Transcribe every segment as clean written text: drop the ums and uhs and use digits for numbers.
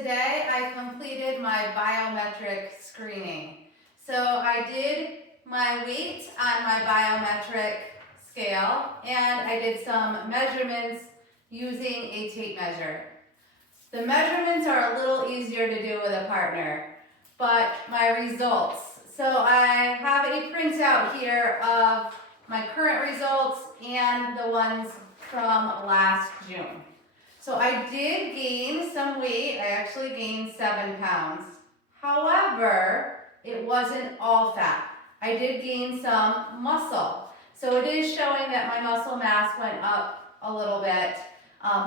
Today I completed my biometric screening. So I did my weight on my biometric scale and I did some measurements using a tape measure. The measurements are a little easier to do with a partner, but my results. So I have a printout here of my current results and the ones from last June. So I did gain some weight. I actually gained 7 pounds. However, it wasn't all fat. I did gain some muscle. So it is showing that my muscle mass went up a little bit,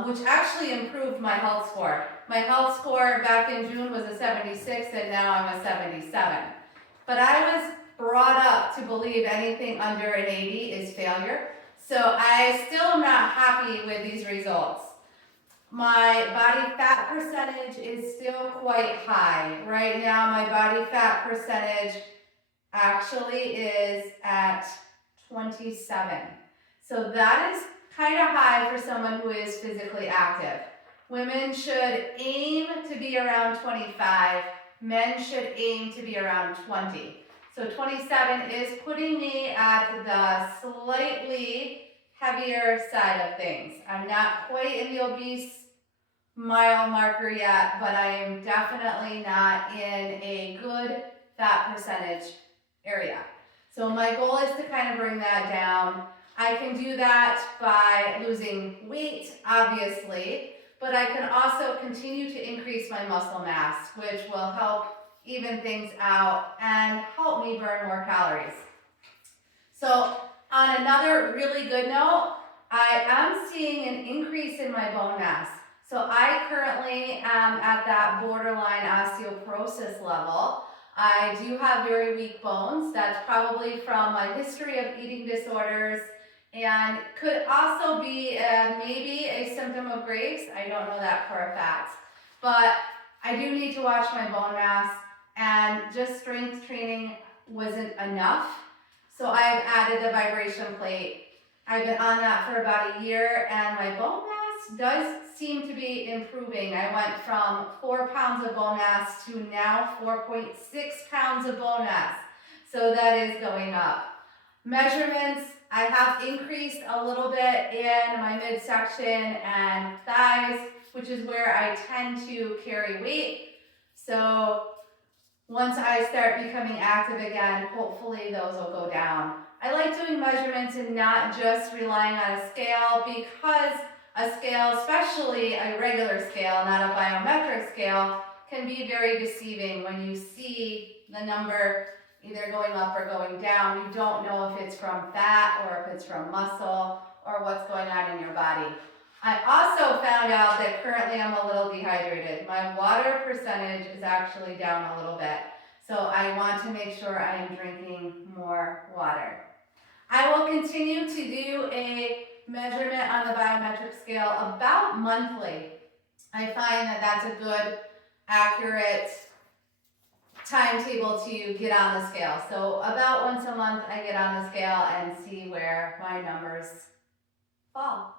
which actually improved my health score. My health score back in June was a 76 and now I'm a 77. But I was brought up to believe anything under an 80 is failure. So I still am not happy with these results. My body fat percentage is still quite high. Right now, my body fat percentage actually is at 27. So that is kind of high for someone who is physically active. Women should aim to be around 25. Men should aim to be around 20. So 27 is putting me at the slightly heavier side of things. I'm not quite in the obese mile marker yet, but I am definitely not in a good fat percentage area. So my goal is to kind of bring that down. I can do that by losing weight, obviously, but I can also continue to increase my muscle mass, which will help even things out and help me burn more calories. So on another really good note, I am seeing an increase in my bone mass. So I currently am at that borderline osteoporosis level. I do have very weak bones. That's probably from my history of eating disorders and could also be maybe a symptom of Graves'. I don't know that for a fact. But I do need to watch my bone mass, and just strength training wasn't enough. So I've added the vibration plate. I've been on that for about a year and my bone mass does seem to be improving. I went from 4 pounds of bone mass to now 4.6 pounds of bone mass. So that is going up. Measurements, I have increased a little bit in my midsection and thighs, which is where I tend to carry weight. So once I start becoming active again, hopefully those will go down. I like doing measurements and not just relying on a scale, because a scale, especially a regular scale, not a biometric scale, can be very deceiving. When you see the number either going up or going down, you don't know if it's from fat or if it's from muscle or what's going on in your body. I also found out that currently I'm a little dehydrated. My water percentage is actually down a little bit. So I want to make sure I am drinking more water. I will continue to do a measurement on the biometric scale about monthly. I find that that's a good, accurate timetable to get on the scale. So about once a month I get on the scale and see where my numbers fall.